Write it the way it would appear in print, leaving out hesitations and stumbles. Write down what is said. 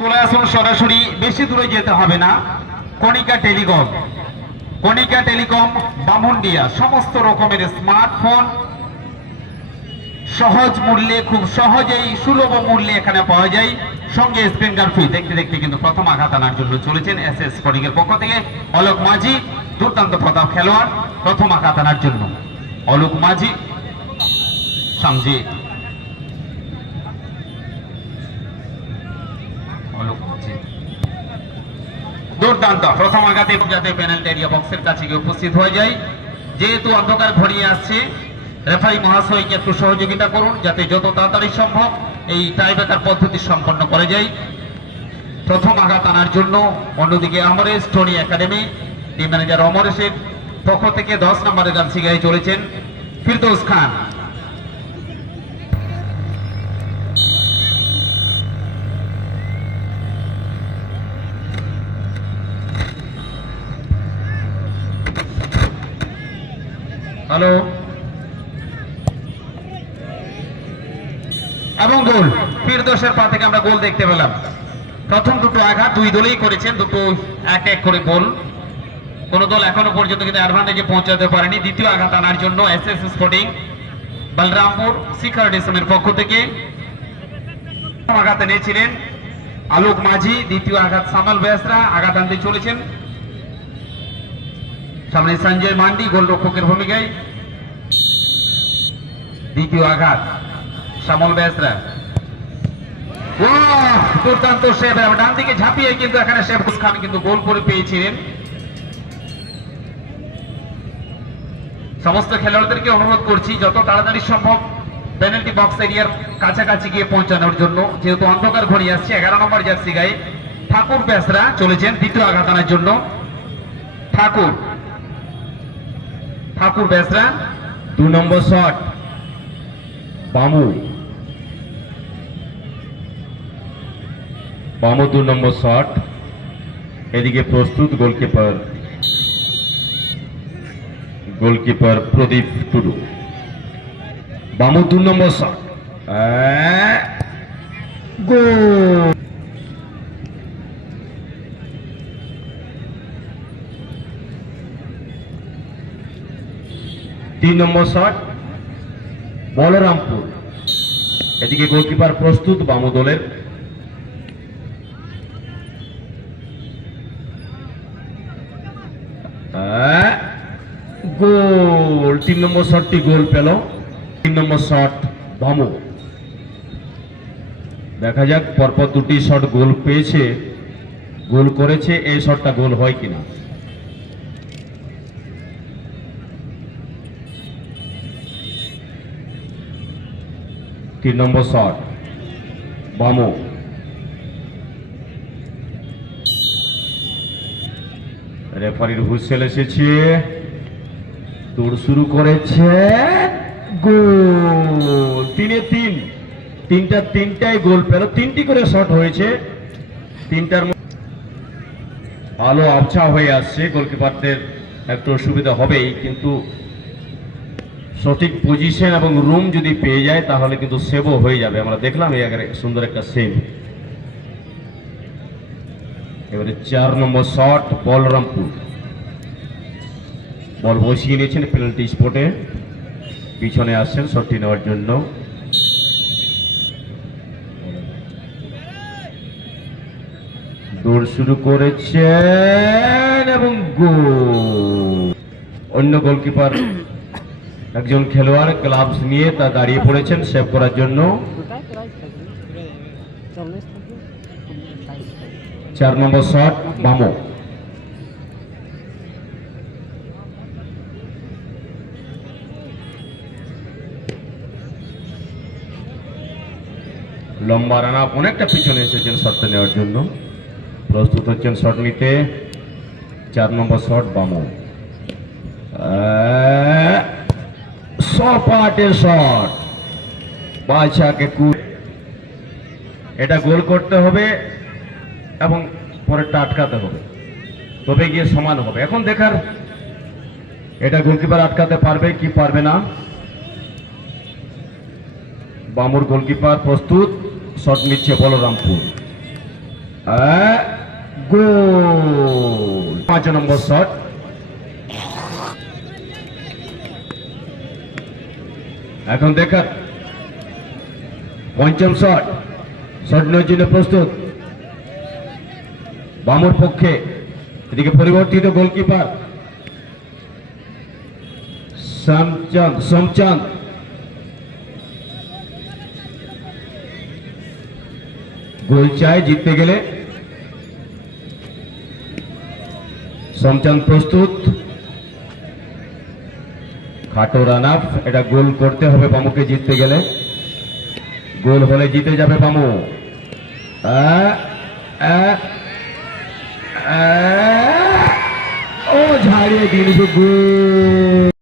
চলে আসুন সরাসরি, বেশি দূরে যেতে হবে না। কণিকা টেলিকম বামুনডিয়া সমস্ত রকমের স্মার্টফোন সহজ মূল্যে, খুব সহজেই সুলভ মূল্যে এখানে পাওয়া যায়। সঙ্গে স্প্রিন্টার ফ্রি। দেখতে দেখতে কিন্তু প্রথম আঘাত আনার জন্য চলেছেন এসএস কণিকের পক্ষ থেকে অলোক মাঝি, দুর্দান্ত প্রতাপ খেলোয়াড়। প্রথম আঘাত আনার জন্য অলোক মাঝি, সামজি দুর্দান্ত প্রথম আঘাতে যাতে পেনাল্টি এরিয়া বক্সের কাছে গিয়ে উপস্থিত হয়ে যায়। যেহেতু অন্ধকার ঘনিয়ে আসছে, রেফারি মহাশয়কে একটু সহযোগিতা করুন যাতে যত তাড়াতাড়ি সম্ভব এই টাইব্রেকার পদ্ধতি সম্পন্ন করে যায়। প্রথম আঘাত আনার জন্য অন্যদিকে Amaresh Tony academy team manager অমরেশের পক্ষ থেকে 10 নম্বরের জার্সি গায়ে চলেছেন ফিরদৌস খান। হ্যালো, এবং গোল ফিরদৌসের পা থেকে আমরা গোল দেখতে পেলাম। প্রথম দুটো আঘাত দুই দলেই করেছেন, দুটো এক এক করে গোল। কোন দল এখনো পর্যন্ত কিন্তু অ্যাডভান্টেজে পৌঁছাতে পারেনি। দ্বিতীয় আঘাত আনার জন্য এসএস স্পোর্টিং বলরামপুর শিখার ডিসমের পক্ষ থেকে আঘাত এনেছিলেন আলোক মাঝি। দ্বিতীয় আঘাত সামাল বেসরা আঘাত আনতে চলেছেন। সামনে সঞ্জয় মান্ডি গোলরক্ষকের ভূমিকায়। দ্বিতীয় আঘাত সামল বেসরা, দুর্দান্ত সেভ, ডান দিকে ঝাঁপিয়ে কিন্তু এখানে শেফুস খান কিন্তু গোল করে পেয়েছিলেন। সমস্ত খেলোয়াড়দেরকে অনুরোধ করছি যত তাড়াতাড়ি সম্ভব পেনাল্টি বক্স এরিয়ার কাছাকাছি গিয়ে পৌঁছানোর জন্য, যেহেতু অন্ধকার ঘনিয়ে আসছে। 11 নম্বর জার্সি গায়ে ঠাকুর বেসরা চলেছেন দ্বিতীয় আঘাত আনার জন্য। ঠাকুর বেসরা 2 নম্বর শট বামু 2 নম্বর শট। এদিকে প্রস্তুত গোলকিপার প্রদীপ টুডু। বামু 2 নম্বর শট, গোল। 3 নম্বর শট বলরামপুর। এদিকে গোলকিপার প্রস্তুত বামু দলের। গোল। 3 নম্বর শটটি গোল পেল। 3 নম্বর শট বামু। দেখা যাক পরপর দুটি শট গোল পেয়েছে, গোল করেছে, এই শটটা গোল হয় কিনা। তিন নম্বর শট বামু। রেফারির হুইসেল এসেছে, দৌড় শুরু করেছে, গোল। 3-3, তিনটাই গোল পেল। 3টি করে শট হয়েছে, 3টার আলো আবছা হয়ে আসছে। গোলকিপারদের একটু অসুবিধা হবেই, কিন্তু সঠিক পজিশন এবং রুম যদি পেয়ে যায় তাহলে কিন্তু সেভও হয়ে যাবে। আমরা দেখলাম এই আগে সুন্দর একটা সেভ। এবারে 4 নম্বর শট বলরামপুর। বল বসিয়ে নিয়েছেন পেনাল্টি স্পটে, পিছনে আসছেন শটটি নেওয়ার জন্য। দৌড় শুরু করেছেন এবং গোল। অন্য গোলকিপার একজন খেলোয়াড় গ্লাভস নিয়ে তা দাঁড়িয়ে পড়েছেন সেভ করার জন্য। 4 নম্বর শট বামু। লম্বা রানা অনেকটা পিছনে এসেছেন শটটা নেওয়ার জন্য, প্রস্তুত হচ্ছেন শট নিতে। 4 নম্বর শট বামু। সপাটের শট, বাচ্চাকে এটা গোল করতে হবে এবং পরেরটা আটকাতে হবে, তবে গিয়ে সমান হবে। এখন দেখার এটা গোলকিপার আটকাতে পারবে কি পারবে না। বামুর গোলকিপার প্রস্তুত, শট নিচ্ছে বলরামপুর। গোল 5 নম্বর শট। এখন দেখার পঞ্চম শট, শট নেওয়ার জন্য প্রস্তুত বামর পক্ষে। এদিকে পরিবর্তিত গোলকিপার সোমচাঁদ। গোল চায় জিততে গেলে। সোমচাঁদ প্রস্তুত, খাটো রান আপ, এটা গোল করতে হবে বামুকে জিততে গেলে। গোল হলে জিতে যাবে বামু। ও ঝাড়িয়ে দিয়েছে গোল।